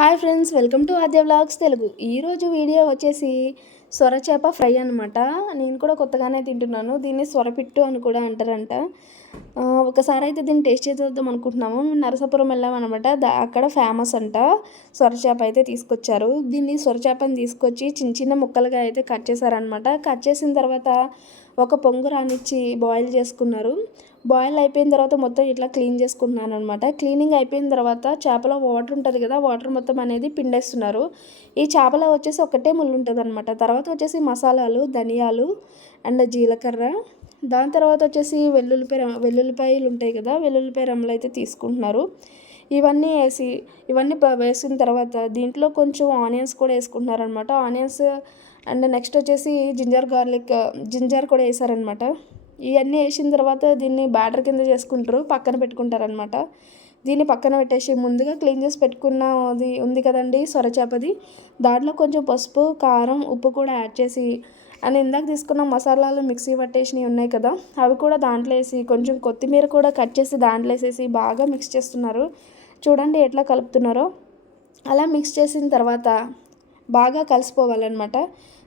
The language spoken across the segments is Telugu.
Hi friends, welcome to Aadya vlogs Telugu. ఈరోజు వీడియో వచ్చేసి సొరచేప ఫ్రై అనమాట. నేను కూడా కొత్తగానే తింటున్నాను. దీన్ని సొరపిట్టు అని కూడా అంటారంట. ఒకసారి అయితే దీన్ని టేస్ట్ చేద్దాం అనుకుంటున్నాము. నరసాపురం వెళ్ళామన్నమాట. అక్కడ ఫేమస్ అంట. సొరచేప అయితే తీసుకొచ్చారు. దీన్ని సొరచేపని తీసుకొచ్చి చిన్న చిన్న ముక్కలుగా అయితే కట్ చేశారనమాట. కట్ చేసిన తర్వాత ఒక పొంగు రానిచ్చి బాయిల్ చేసుకున్నారు. బాయిల్ అయిపోయిన తర్వాత మొత్తం ఇట్లా క్లీన్ చేసుకుంటున్నాను అనమాట. క్లీనింగ్ అయిపోయిన తర్వాత చేపలో వాటర్ ఉంటుంది కదా, వాటర్ మొత్తం అనేది పిండేస్తున్నారు. ఈ చేపలో వచ్చేసి ఒకటే ముళ్ళు ఉంటుంది అనమాట. తర్వాత వచ్చేసి మసాలాలు, ధనియాలు అండ్ జీలకర్ర, దాని తర్వాత వచ్చేసి వెల్లుల్లిపాయలు ఉంటాయి కదా, వెల్లుల్లిపాయ రమ్మలు అయితే తీసుకుంటున్నారు. ఇవన్నీ వేసిన తర్వాత దీంట్లో కొంచెం ఆనియన్స్ కూడా వేసుకుంటున్నారు అనమాట. ఆనియన్స్ అండ్ నెక్స్ట్ వచ్చేసి జింజర్ కూడా వేసారనమాట. ఇవన్నీ వేసిన తర్వాత దీన్ని బ్యాటర్ కింద చేసుకుంటారు, పక్కన పెట్టుకుంటారనమాట. దీన్ని పక్కన పెట్టేసి ముందుగా క్లీన్ చేసి పెట్టుకున్న అది ఉంది కదండి సొరచేపది, దాంట్లో కొంచెం పసుపు, కారం, ఉప్పు కూడా యాడ్ చేసి అండ్ ఇందాక తీసుకున్న మసాలాలు మిక్సీ పట్టేసినవి ఉన్నాయి కదా, అవి కూడా దాంట్లో వేసి కొంచెం కొత్తిమీర కూడా కట్ చేసి దాంట్లో వేసేసి బాగా మిక్స్ చేస్తున్నారు. చూడండి ఎట్లా కలుపుతున్నారో. అలా మిక్స్ చేసిన తర్వాత బాగా కలిసిపోవాలన్నమాట.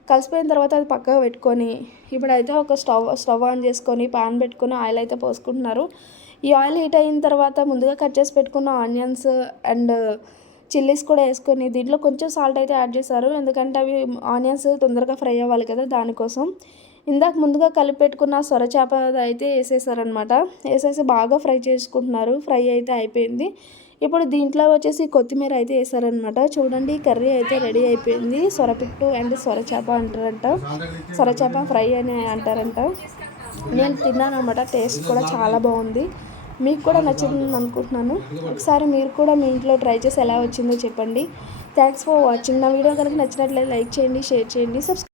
కలిసిపోయిన తర్వాత అది పక్కకు పెట్టుకొని ఇప్పుడైతే ఒక స్టవ్ ఆన్ చేసుకొని పాన్ పెట్టుకొని ఆయిల్ అయితే పోసుకుంటున్నారు. ఈ ఆయిల్ హీట్ అయిన తర్వాత ముందుగా కట్ చేసి పెట్టుకున్న ఆనియన్స్ అండ్ చిల్లీస్ కూడా వేసుకొని దీంట్లో కొంచెం సాల్ట్ అయితే యాడ్ చేశారు. ఎందుకంటే అవి ఆనియన్స్ తొందరగా ఫ్రై అవ్వాలి కదా, దానికోసం. ఇందాక ముందుగా కలిపి పెట్టుకున్న సొరచేప అయితే వేసేసారనమాట. వేసేసి బాగా ఫ్రై చేసుకుంటున్నారు. ఫ్రై అయితే అయిపోయింది. ఇప్పుడు దీంట్లో వచ్చేసి కొత్తిమీర అయితే వేసారనమాట. చూడండి, కర్రీ అయితే రెడీ అయిపోయింది. సొరపిట్టు అండ్ సొరచేప అంటారంట. సొరచేప ఫ్రై అని అంటారంట. నేను తిన్నాను అనమాట. టేస్ట్ కూడా చాలా బాగుంది. మీకు కూడా నచ్చింది అనుకుంటున్నాను. ఒకసారి మీరు కూడా మీ ఇంట్లో ట్రై చేసి ఎలా వచ్చిందో చెప్పండి. Thanks for watching. నా వీడియో కనుక నచ్చినట్లయితే లైక్ చేయండి, షేర్ చేయండి, సబ్స్క్రైబ్